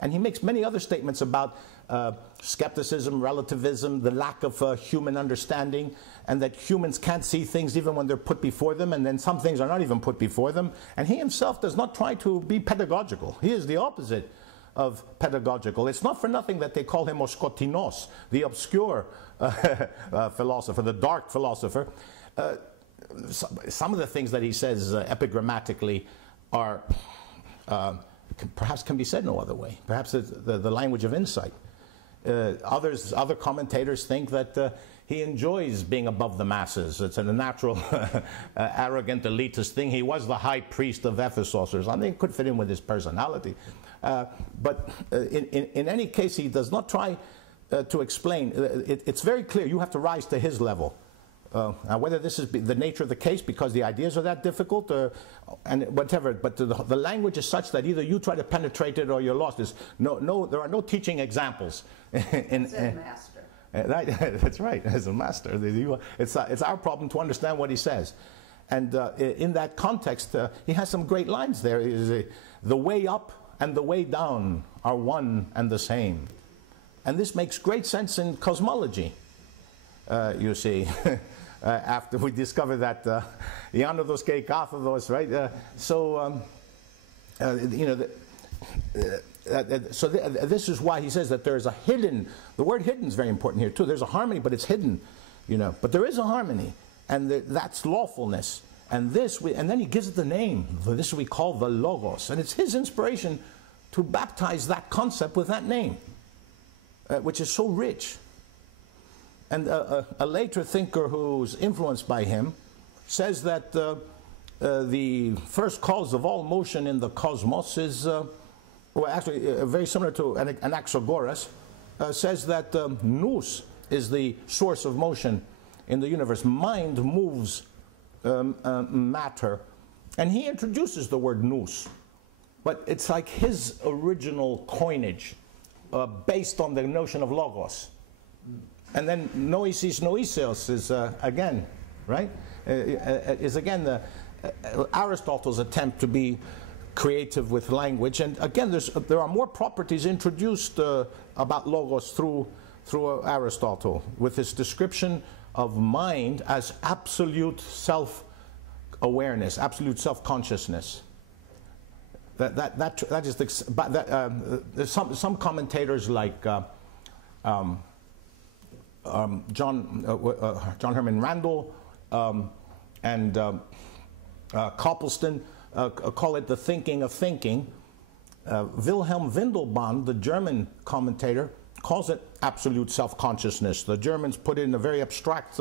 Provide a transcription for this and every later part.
And he makes many other statements about skepticism, relativism, the lack of human understanding, and that humans can't see things even when they're put before them, and then some things are not even put before them. And he himself does not try to be pedagogical. He is the opposite of pedagogical. It's not for nothing that they call him o skotinos, the obscure philosopher, the dark philosopher. Some of the things that he says epigrammatically are perhaps can be said no other way. Perhaps the language of insight. Other commentators think that he enjoys being above the masses. It's a natural, arrogant, elitist thing. He was the high priest of Ephesus or something. It could fit in with his personality. But in any case, he does not try to explain. It's very clear. You have to rise to his level. Now, whether this is the nature of the case because the ideas are that difficult, and whatever, but the language is such that either you try to penetrate it or you're lost. There are no teaching examples. It's a master. That's right, as a master. It's our problem to understand what he says. And in that context, he has some great lines there. The way up and the way down are one and the same. And this makes great sense in cosmology, you see. After we discover that Ianodos ke Kathodos, right? This is why he says that there is a hidden. The word "hidden" is very important here too. There's a harmony, but it's hidden, you know. But there is a harmony, and that's lawfulness. And then he gives it the name. This we call the Logos, and it's his inspiration to baptize that concept with that name, which is so rich. And a later thinker who's influenced by him says that the first cause of all motion in the cosmos is, well, actually very similar to Anaxagoras, says that nous is the source of motion in the universe. Mind moves matter. And he introduces the word nous. But it's like his original coinage based on the notion of logos. And then noisis noisios is again, right? Is again Aristotle's attempt to be creative with language. And again, there are more properties introduced about logos through Aristotle, with his description of mind as absolute self-awareness, absolute self-consciousness. That is there's some commentators like John Herman Randall and Copleston call it the thinking of thinking. Wilhelm Windelband, the German commentator, calls it absolute self-consciousness. The Germans put it in a very abstract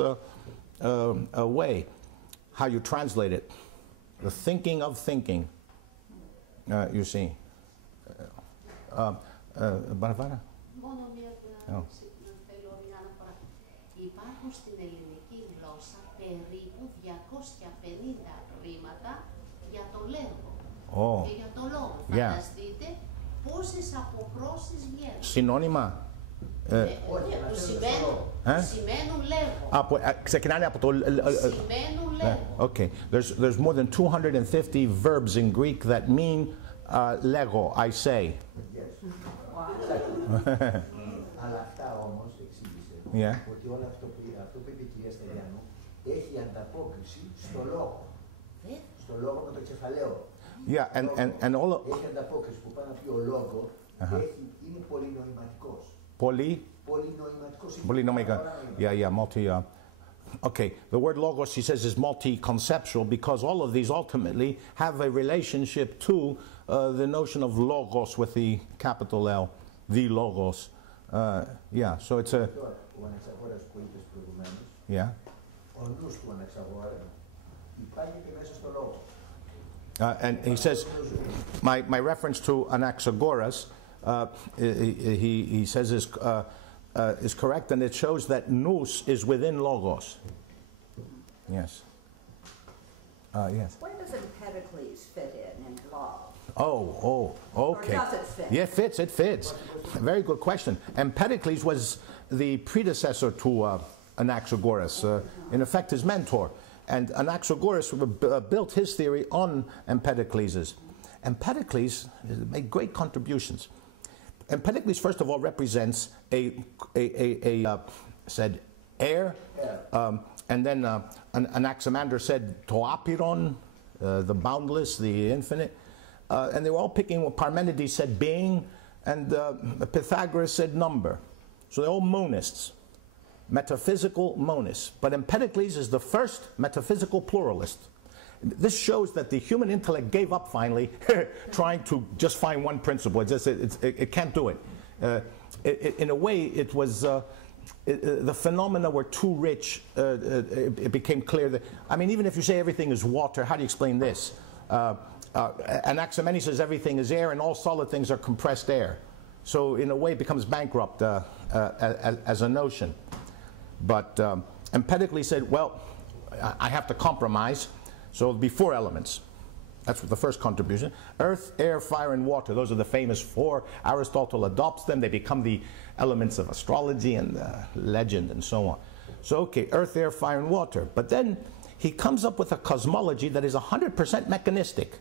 way, how you translate it. The thinking of thinking, you see. Barbara? Oh. Υπάρχουν στην ελληνική γλώσσα περίπου 250 ρήματα για το λέγω και για το λόγο. Φανταστείτε πόσες αποχρώσεις βγαίνουν. Συνώνυμα. Που σημαίνουν λέγω. Ξεκινάνε από το... Σημαίνουν λέγω. Okay. There's more than 250 verbs in Greek that mean λέγω, I say. Αλλά αυτά όμως εξήγησε ότι όλο αυτό που είπε η κυρία Στελιανού έχει ανταπόκριση στο λόγο. Στο λόγο με το κεφαλαίο. And all of... Έχει ανταπόκριση που πάει να πει ο λόγο, είναι πολυνοηματικός. Polynomical. Yeah, multi... Okay, the word logos, he says, is multi-conceptual because all of these ultimately have a relationship to the notion of logos with the capital L, the logos. Yeah, so it's a... Yeah. And he says, my reference to Anaxagoras, he says is correct, and it shows that nous is within logos. Yes. Yes. Where does Empedocles fit in love? Oh, okay. Or does it fit? Yeah, it fits. Very good question. Empedocles was the predecessor to Anaxagoras, in effect his mentor. And Anaxagoras built his theory on Empedocles's. Empedocles made great contributions. Empedocles, first of all, represents said air, and then an Anaximander said toapiron, the boundless, the infinite, and they were all picking what Parmenides said being, and Pythagoras said number. So they're all monists, metaphysical monists. But Empedocles is the first metaphysical pluralist. This shows that the human intellect gave up finally trying to just find one principle. It can't do it. In a way, it was the phenomena were too rich. It became clear that, I mean, even if you say everything is water, how do you explain this? Anaximenes says everything is air and all solid things are compressed air. So in a way it becomes bankrupt as a notion. But Empedocles said, well, I have to compromise. So it'll be 4 elements. That's the first contribution. Earth, air, fire, and water. Those are the famous 4. Aristotle adopts them. They become the elements of astrology and legend and so on. So, okay, earth, air, fire, and water. But then he comes up with a cosmology that is 100% mechanistic.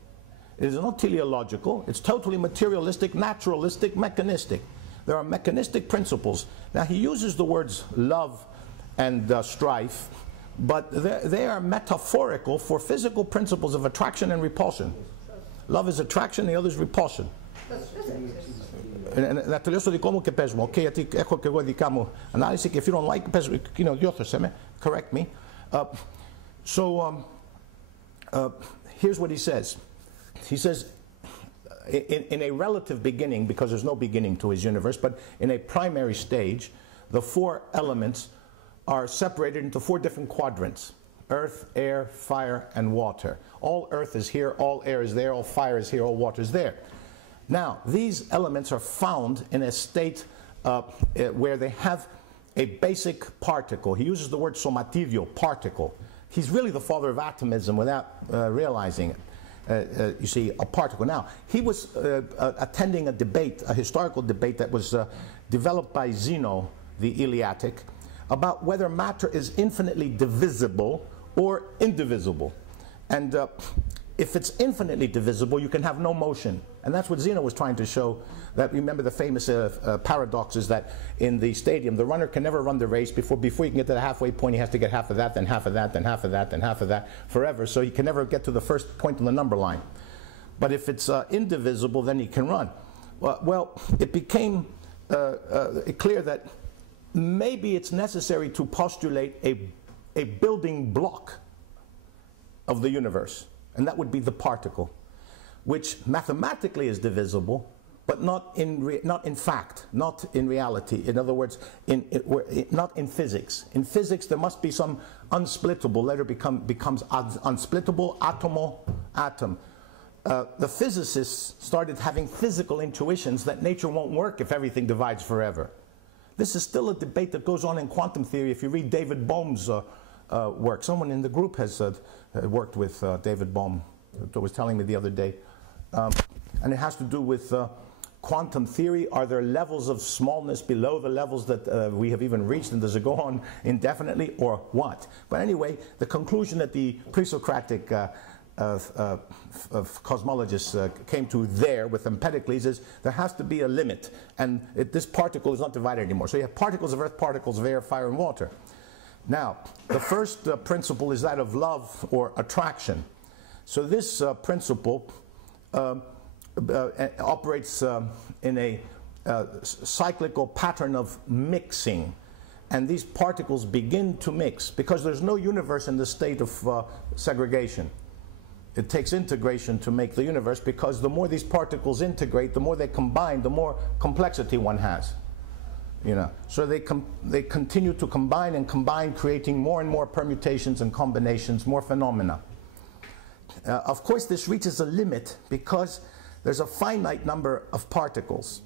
It is not teleological. It's totally materialistic, naturalistic, mechanistic. There are mechanistic principles. Now, he uses the words love and strife, but they are metaphorical for physical principles of attraction and repulsion. Love is attraction, the other is repulsion. Να τελειώσω το δικό μου και πες μου, okay, γιατί έχω και εγώ δικά μου ανάλυση και if you don't like, πες, διόρθωσέ με, correct me. Here's what he says. He says, in a relative beginning, because there's no beginning to his universe, but in a primary stage, the 4 elements are separated into 4 different quadrants: earth, air, fire, and water. All earth is here, all air is there, all fire is here, all water is there. Now, these elements are found in a state where they have a basic particle. He uses the word somatideo, particle. He's really the father of atomism without realizing it. You see, a particle. Now, he was attending a debate, a historical debate that was developed by Zeno, the Eleatic, about whether matter is infinitely divisible or indivisible. And if it's infinitely divisible, you can have no motion. And that's what Zeno was trying to show. That, remember the famous paradox is that in the stadium, the runner can never run the race. Before you can get to the halfway point, he has to get half of that, then half of that, then half of that, then half of that, forever. So he can never get to the first point on the number line. But if it's indivisible, then he can run. Well, it became clear that maybe it's necessary to postulate a building block of the universe, and that would be the particle, which mathematically is divisible, but not in fact, not in reality. In other words, not in physics. In physics, there must be some unsplittable, later becomes unsplittable, atom. The physicists started having physical intuitions that nature won't work if everything divides forever. This is still a debate that goes on in quantum theory. If you read David Bohm's work, someone in the group has worked with David Bohm, was telling me the other day, and it has to do with quantum theory. Are there levels of smallness below the levels that we have even reached, and does it go on indefinitely, or what? But anyway, the conclusion that the pre-Socratic cosmologists came to there with Empedocles is there has to be a limit, and this particle is not divided anymore. So you have particles of earth, particles of air, fire, and water. Now, the first principle is that of love or attraction. So this principle operates in a cyclical pattern of mixing. And these particles begin to mix because there's no universe in the state of segregation. It takes integration to make the universe, because the more these particles integrate, the more they combine, the more complexity one has. You know, so they continue to combine and combine, creating more and more permutations and combinations, more phenomena. Of course, this reaches a limit because there's a finite number of particles.